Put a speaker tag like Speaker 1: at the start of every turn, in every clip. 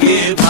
Speaker 1: give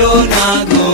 Speaker 1: you're not going.